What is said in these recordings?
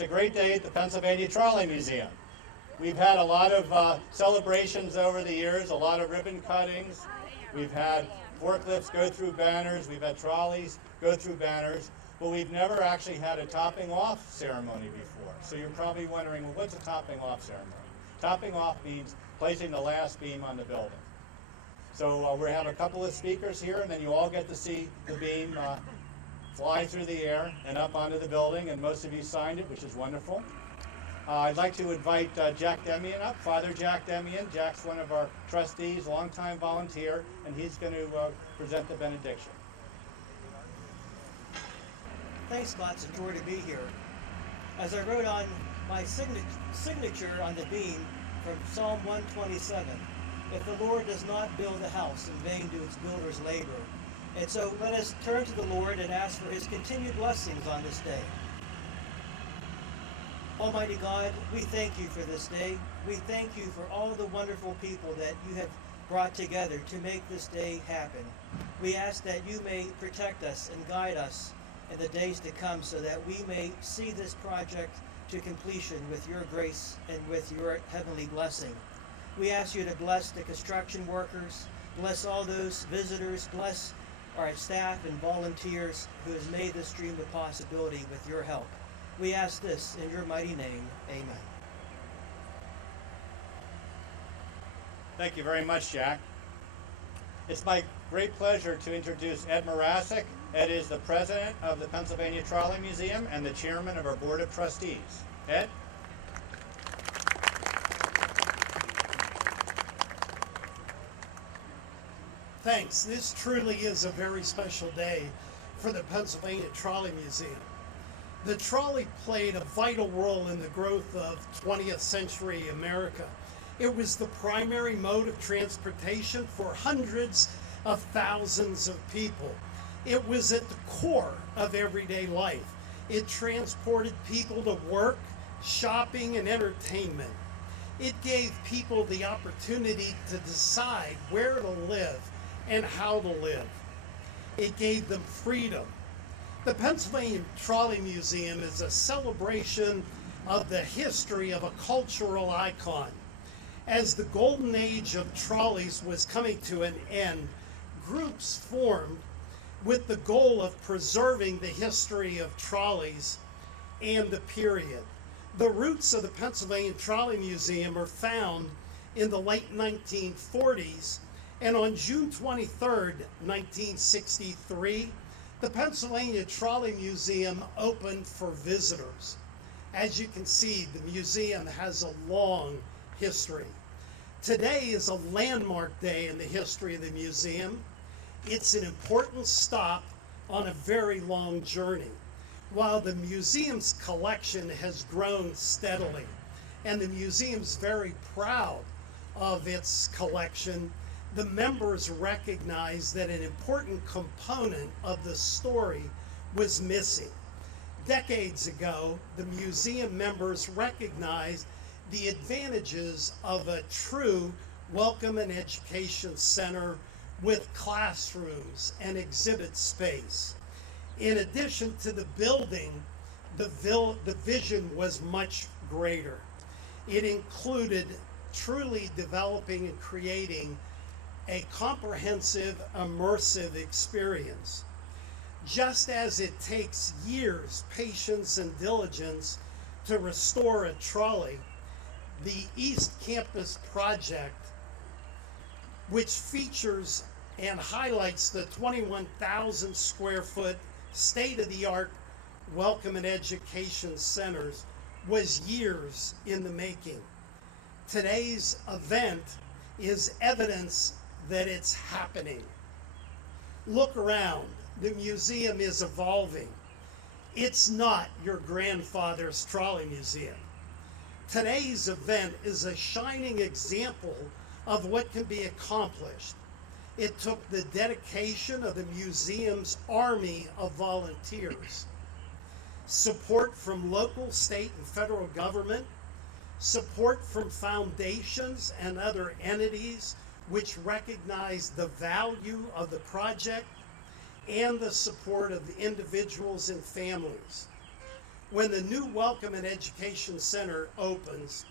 It's a great day at the Pennsylvania Trolley Museum. We've had a lot of celebrations over the years, a lot of ribbon cuttings. We've had forklifts go through banners, we've had trolleys go through banners, but we've never actually had a topping off ceremony before. So you're probably wondering, well, what's a topping off ceremony? Topping off means placing the last beam on the building. So we have a couple of speakers here, and then you all get to see the beam fly through the air and up onto the building, and most of you signed it, which is wonderful. I'd like to invite Jack Demian up, Father Jack Demian. Jack's one of our trustees, longtime volunteer, and he's going to present the benediction. Thanks, Scott. It's a joy to be here. As I wrote on my signature on the beam from Psalm 127, if the Lord does not build a house, in vain do its builders labor. And so let us turn to the Lord and ask for his continued blessings on this day. Almighty God, we thank you for this day. We thank you for all the wonderful people that you have brought together to make this day happen. We ask that you may protect us and guide us in the days to come so that we may see this project to completion with your grace and with your heavenly blessing. We ask you to bless the construction workers, bless all those visitors, bless our staff and volunteers who has made this dream a possibility with your help. We ask this in your mighty name. Amen. Thank you very much, Jack. It's my great pleasure to introduce Ed Morasic. Ed is the president of the Pennsylvania Trolley Museum and the chairman of our board of trustees. Ed? Thanks. This truly is a very special day for the Pennsylvania Trolley Museum. The trolley played a vital role in the growth of 20th century America. It was the primary mode of transportation for hundreds of thousands of people. It was at the core of everyday life. It transported people to work, shopping, and entertainment. It gave people the opportunity to decide where to live and how to live. It gave them freedom. The Pennsylvania Trolley Museum is a celebration of the history of a cultural icon. As the golden age of trolleys was coming to an end, groups formed with the goal of preserving the history of trolleys and the period. The roots of the Pennsylvania Trolley Museum are found in the late 1940s, and on June 23rd, 1963, the Pennsylvania Trolley Museum opened for visitors. As you can see, the museum has a long history. Today is a landmark day in the history of the museum. It's an important stop on a very long journey. While the museum's collection has grown steadily, and the museum's very proud of its collection, the members recognized that an important component of the story was missing. Decades ago, the museum members recognized the advantages of a true welcome and education center with classrooms and exhibit space. In addition to the building, the vision was much greater. It included truly developing and creating a comprehensive, immersive experience. Just as it takes years, patience, and diligence to restore a trolley, the East Campus project, which features and highlights the 21,000 square foot state-of-the-art welcome and education centers, was years in the making. Today's event is evidence that it's happening. Look around. The museum is evolving. It's not your grandfather's trolley museum. Today's event is a shining example of what can be accomplished. It took the dedication of the museum's army of volunteers, support from local, state, and federal government, support from foundations and other entities which recognize the value of the project, and the support of the individuals and families. When the new Welcome and Education Center opens,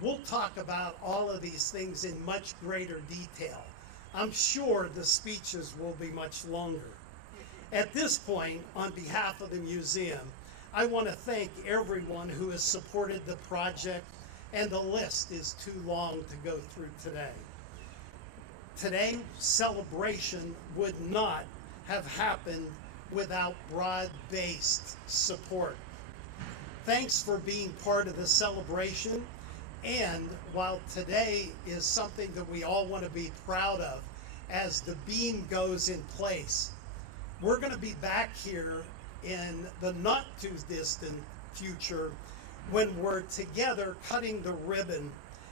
we'll talk about all of these things in much greater detail. I'm sure the speeches will be much longer. At this point, on behalf of the museum, I want to thank everyone who has supported the project, and the list is too long to go through today. Today's celebration would not have happened without broad-based support. Thanks for being part of the celebration, and while today is something that we all want to be proud of, as the beam goes in place, we're going to be back here in the not too distant future when we're together cutting the ribbon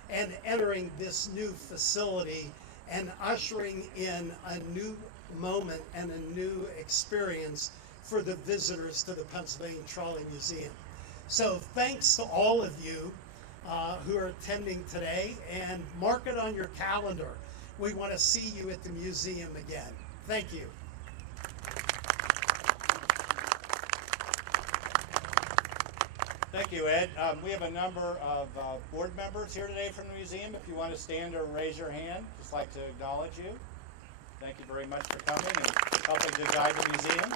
and entering this new facility and ushering in a new moment and a new experience for the visitors to the Pennsylvania Trolley Museum. So thanks to all of you who are attending today, and mark it on your calendar. We want to see you at the museum again. Thank you. Thank you, Ed. We have a number of board members here today from the museum. If you want to stand or raise your hand, just like to acknowledge you. Thank you very much for coming and helping to guide the museum.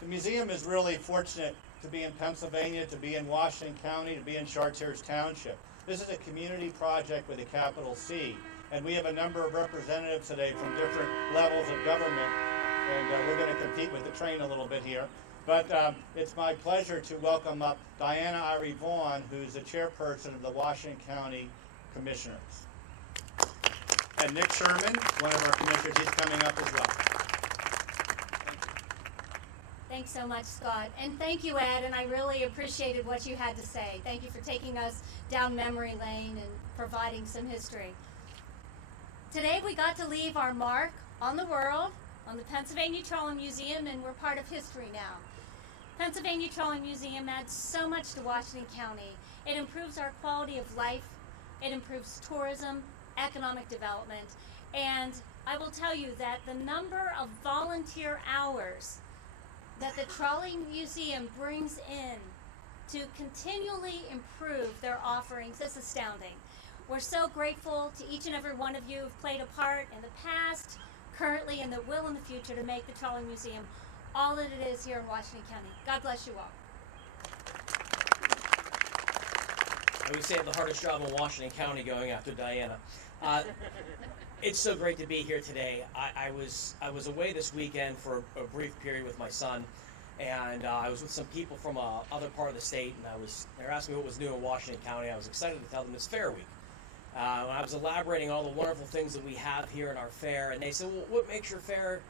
The museum is really fortunate to be in Pennsylvania, to be in Washington County, to be in Chartiers Township. This is a community project with a capital C, and we have a number of representatives today from different levels of government, and we're going to compete with the train a little bit here. But it's my pleasure to welcome up Diana Irie Vaughn, who's the chairperson of the Washington County Commissioners. And Nick Sherman, one of our commissioners, he's coming up as well. Thanks so much, Scott. And thank you, Ed, and I really appreciated what you had to say. Thank you for taking us down memory lane and providing some history. Today we got to leave our mark on the world, on the Pennsylvania Trolley Museum, and we're part of history now. Pennsylvania Trolley Museum adds so much to Washington County. It improves our quality of life, it improves tourism, economic development, and I will tell you that the number of volunteer hours that the Trolley Museum brings in to continually improve their offerings is astounding. We're so grateful to each and every one of you who've played a part in the past, currently, and that will in the future to make the Trolley Museum all that it is here in Washington County. God bless you all. I would say I have the hardest job in Washington County going after Diana. It's so great to be here today. I was away this weekend for a brief period with my son, and I was with some people from other part of the state, and they were asking me what was new in Washington County. I was excited to tell them it's Fair Week. I was elaborating all the wonderful things that we have here in our fair, and they said, well, what makes your fair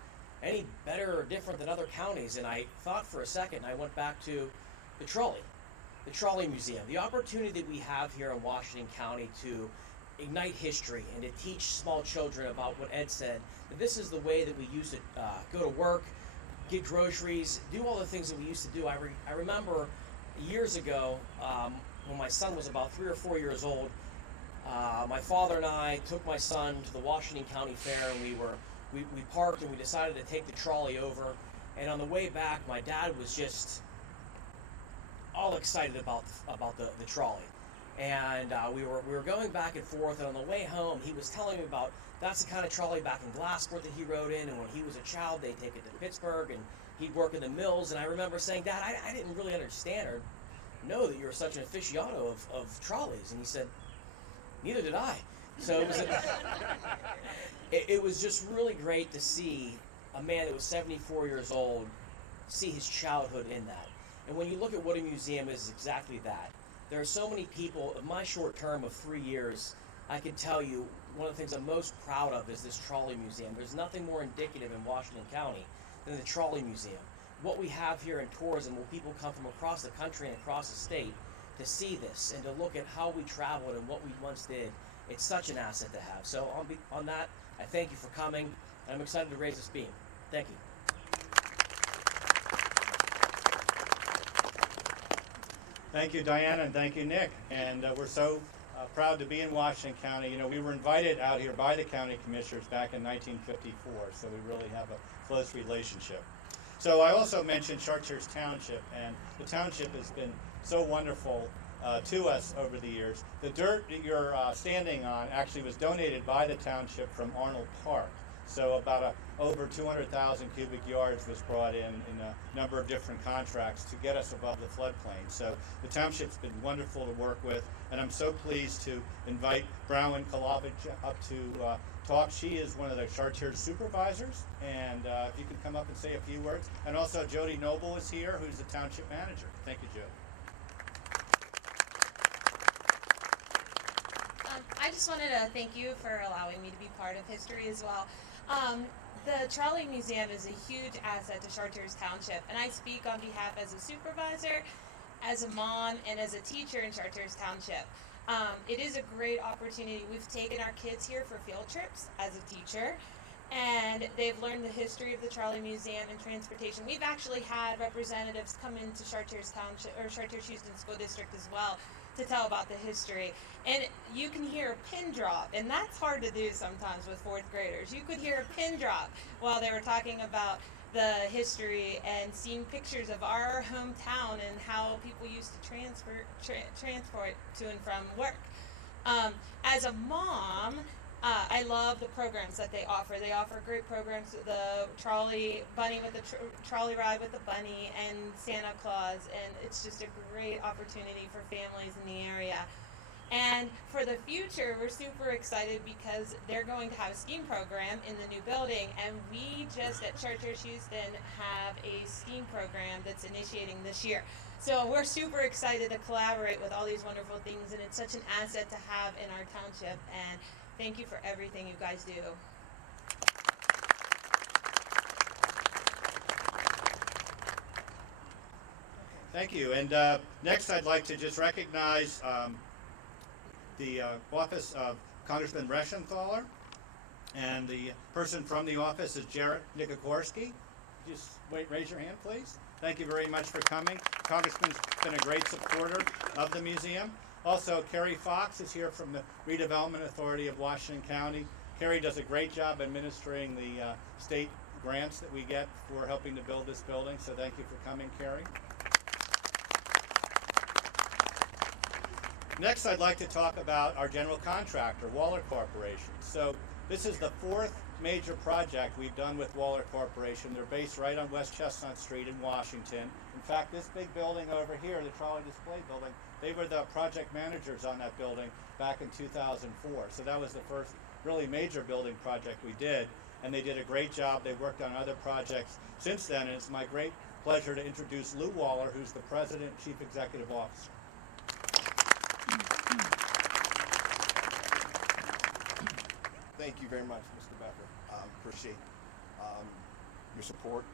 any better or different than other counties? And I thought for a second, and I went back to the Trolley Museum, the opportunity that we have here in Washington County to ignite history and to teach small children about what Ed said, that this is the way that we used to go to work, get groceries, do all the things that we used to do. I remember years ago, when my son was about 3 or 4 years old, my father and I took my son to the Washington County Fair, and we parked and we decided to take the trolley over. And on the way back, my dad was just all excited about the trolley. And we were going back and forth, and on the way home, he was telling me about that's the kind of trolley back in Glassport that he rode in, and when he was a child, they'd take it to Pittsburgh, and he'd work in the mills. And I remember saying, Dad, I didn't really understand or know that you were such an aficionado of trolleys. And he said, neither did I. So it was just really great to see a man that was 74 years old see his childhood in that. And when you look at what a museum is, it's exactly that. There are so many people. In my short term of 3 years, I can tell you one of the things I'm most proud of is this Trolley Museum. There's nothing more indicative in Washington County than the Trolley Museum. What we have here in tourism, where people come from across the country and across the state to see this and to look at how we traveled and what we once did, it's such an asset to have. So on that, I thank you for coming, and I'm excited to raise this beam. Thank you. Thank you, Diana, and thank you, Nick. And we're so proud to be in Washington County. You know, we were invited out here by the county commissioners back in 1954, so we really have a close relationship. So I also mentioned Chartiers Township, and the township has been so wonderful to us over the years. The dirt that you're standing on actually was donated by the township from Arnold Park. So about over 200,000 cubic yards was brought in a number of different contracts to get us above the floodplain. So the township's been wonderful to work with, and I'm so pleased to invite Brown Kalavich up to talk. She is one of the Chartiers supervisors, and if you could come up and say a few words. And also Jody Noble is here, who's the township manager. Thank you, Jody. I just wanted to thank you for allowing me to be part of history as well. The Trolley Museum is a huge asset to Chartiers Township, and I speak on behalf as a supervisor, as a mom, and as a teacher in Chartiers Township. It is a great opportunity. We've taken our kids here for field trips as a teacher, and they've learned the history of the Trolley Museum and transportation. We've actually had representatives come into Chartiers Township or Chartiers Houston School District as well to tell about the history. And you can hear a pin drop, and that's hard to do sometimes with fourth graders. You could hear a pin drop while they were talking about the history and seeing pictures of our hometown and how people used to transport to and from work. As a mom, I love the programs that they offer. They offer great programs, the trolley bunny with the trolley ride with the bunny and Santa Claus, and it's just a great opportunity for families in the area. And for the future, we're super excited because they're going to have a STEAM program in the new building, and we just at Chartiers Houston have a STEAM program that's initiating this year. So we're super excited to collaborate with all these wonderful things, and it's such an asset to have in our township, and thank you for everything you guys do. Thank you. And next I'd like to just recognize the office of Congressman Reschenthaler, and the person from the office is Jarrett Nikokorski. Just raise your hand, please. Thank you very much for coming. Congressman's been a great supporter of the museum. Also, Kerry Fox is here from the Redevelopment Authority of Washington County. Kerry does a great job administering the state grants that we get for helping to build this building, so thank you for coming, Kerry. Next, I'd like to talk about our general contractor, Waller Corporation. So this is the fourth major project we've done with Waller Corporation. They're based right on West Chestnut Street in Washington. In fact, this big building over here, the trolley display building, they were the project managers on that building back in 2004. So that was the first really major building project we did, and they did a great job. They worked on other projects since then, and it's my great pleasure to introduce Lou Waller, who's the President and Chief Executive Officer. Thank you very much, Mr. Becker. Appreciate your support,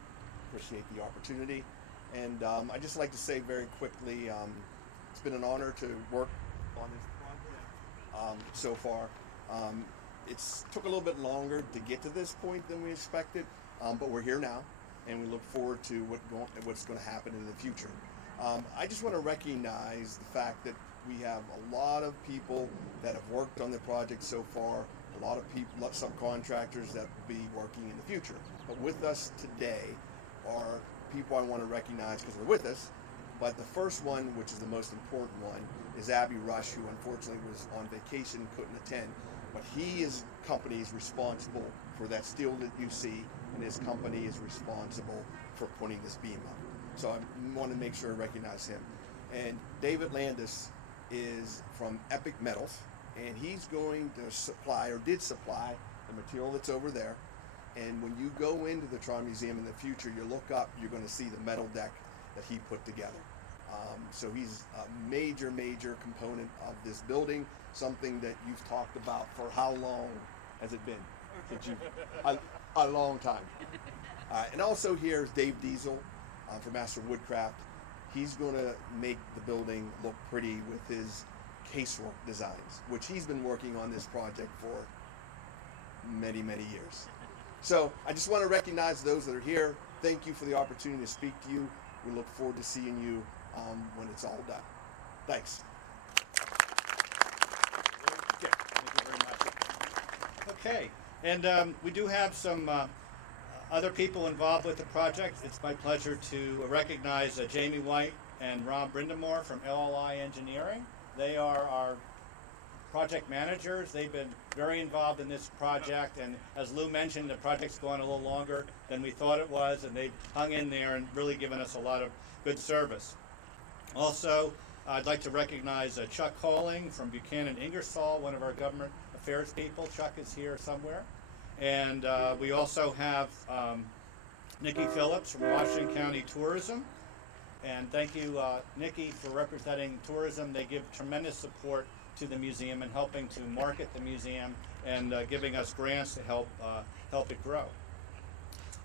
appreciate the opportunity. And I'd just like to say very quickly, it's been an honor to work on this project so far. It's took a little bit longer to get to this point than we expected, but we're here now, and we look forward to what's going to happen in the future. I just want to recognize the fact that we have a lot of people that have worked on the project so far, a lot of people, subcontractors that will be working in the future. But with us today are people I want to recognize because they're with us. But the first one, which is the most important one, is Abby Rush, who unfortunately was on vacation, couldn't attend. But his company is responsible for that steel that you see, and his company is responsible for putting this beam up. So I want to make sure I recognize him. And David Landis is from Epic Metals, and he's going to supply, or did supply, the material that's over there. And when you go into the Trolley Museum in the future, you look up, you're going to see the metal deck that he put together. So he's a major, major component of this building, something that you've talked about for how long has it been? A long time. And also here is Dave Diesel from Master Woodcraft. He's going to make the building look pretty with his casework designs, which he's been working on this project for many, many years. So I just want to recognize those that are here. Thank you for the opportunity to speak to you. We look forward to seeing you when it's all done. Thanks. Thank you very much. Okay, and we do have some Other people involved with the project, it's my pleasure to recognize Jamie White and Rob Brindamore from LLI Engineering. They are our project managers. They've been very involved in this project, and as Lou mentioned, the project's going a little longer than we thought it was, and they've hung in there and really given us a lot of good service. Also, I'd like to recognize Chuck Halling from Buchanan Ingersoll, one of our government affairs people. Chuck is here somewhere. And we also have Nikki Phillips from Washington County Tourism. And thank you, Nikki, for representing tourism. They give tremendous support to the museum and helping to market the museum and giving us grants to help it grow.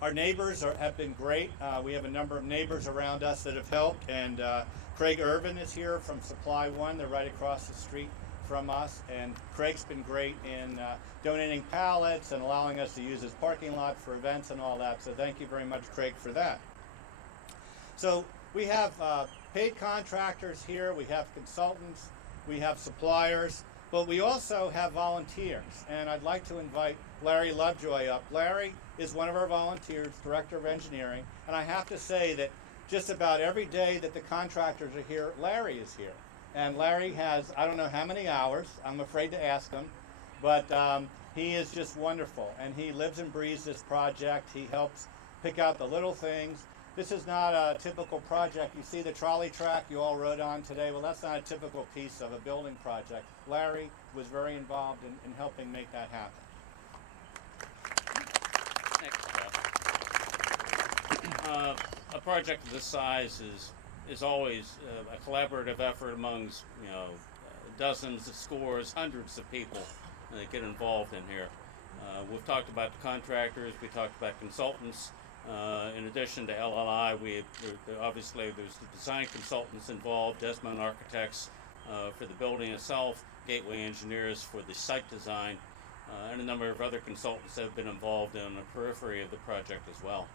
Our neighbors have been great. We have a number of neighbors around us that have helped, and Craig Irvin is here from Supply One. They're right across the street from us, and Craig's been great in donating pallets and allowing us to use his parking lot for events and all that, so thank you very much, Craig, for that. So we have paid contractors here, we have consultants, we have suppliers, but we also have volunteers, and I'd like to invite Larry Lovejoy up. Larry is one of our volunteers, Director of Engineering, and I have to say that just about every day that the contractors are here, Larry is here. And Larry has, I don't know how many hours, I'm afraid to ask him, but he is just wonderful, and he lives and breathes this project. He helps pick out the little things. This is not a typical project. You see the trolley track you all rode on today? Well, that's not a typical piece of a building project. Larry was very involved in helping make that happen. A project of this size is always a collaborative effort amongst dozens, scores, hundreds of people that get involved in here. We've talked about the contractors, we talked about consultants. In addition to LLI, obviously there's the design consultants involved, Desmond Architects for the building itself, Gateway Engineers for the site design, and a number of other consultants have been involved in the periphery of the project as well.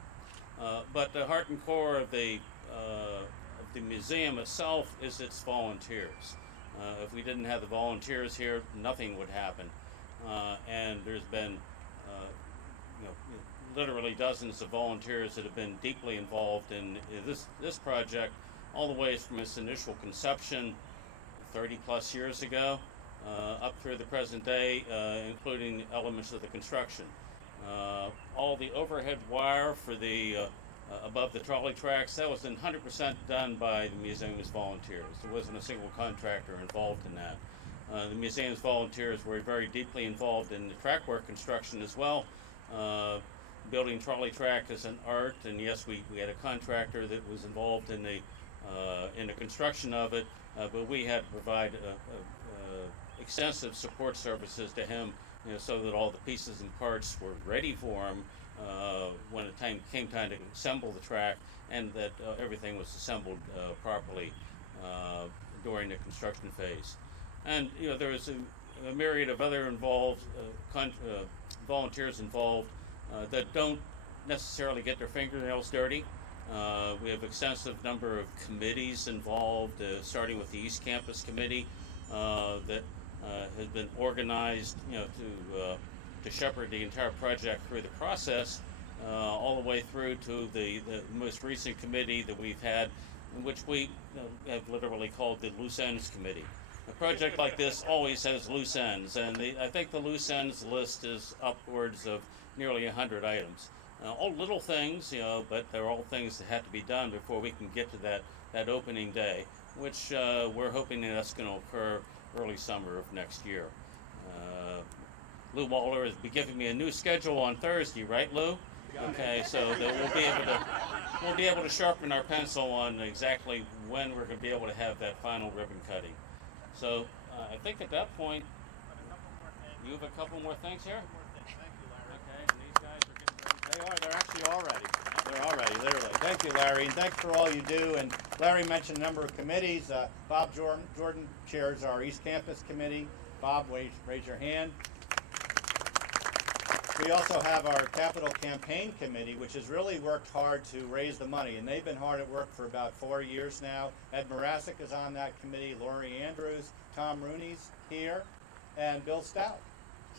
But the heart and core of the museum itself is its volunteers. If we didn't have the volunteers here, nothing would happen. And there's been literally dozens of volunteers that have been deeply involved in this project, all the way from its initial conception 30 plus years ago up through the present day, including elements of the construction. All the overhead wire for the above the trolley tracks, that was 100% done by the museum's volunteers. There wasn't a single contractor involved in that. The museum's volunteers were very deeply involved in the track work construction as well. Building trolley track is an art, and yes, we had a contractor that was involved in the construction of it, but we had to provide extensive support services to him, so that all the pieces and parts were ready for him when it came time to assemble the track, and that everything was assembled properly during the construction phase. And there was a myriad of other volunteers involved that don't necessarily get their fingernails dirty. We have extensive number of committees involved, starting with the East Campus Committee that has been organized, to shepherd the entire project through the process, all the way through to the most recent committee that we've had, in which we have literally called the Loose Ends Committee. A project like this always has loose ends, and I think the loose ends list is upwards of nearly 100 items. All little things, but they're all things that have to be done before we can get to that opening day, which we're hoping that's going to occur early summer of next year. Lou Waller has been giving me a new schedule on Thursday, right, Lou? Okay, so that we'll be able to sharpen our pencil on exactly when we're going to be able to have that final ribbon cutting. So I think at that point, you have a couple more things here. Okay, and these guys are getting ready. They're actually all ready. They're all ready, literally. Thank you, Larry, and thanks for all you do. And Larry mentioned a number of committees. Bob Jordan chairs our East Campus Committee. Bob, raise your hand. We also have our Capital Campaign Committee, which has really worked hard to raise the money, and they've been hard at work for about 4 years now. Ed Morasic is on that committee, Lori Andrews, Tom Rooney's here, and Bill Stout.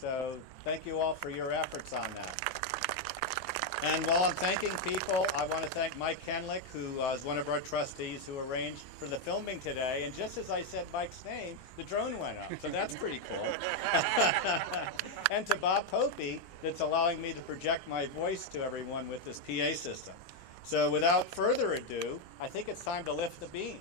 So thank you all for your efforts on that. And while I'm thanking people, I want to thank Mike Kenlick, who is one of our trustees who arranged for the filming today. And just as I said Mike's name, the drone went up, so that's pretty cool. And to Bob Popey, that's allowing me to project my voice to everyone with this PA system. So without further ado, I think it's time to lift the beam.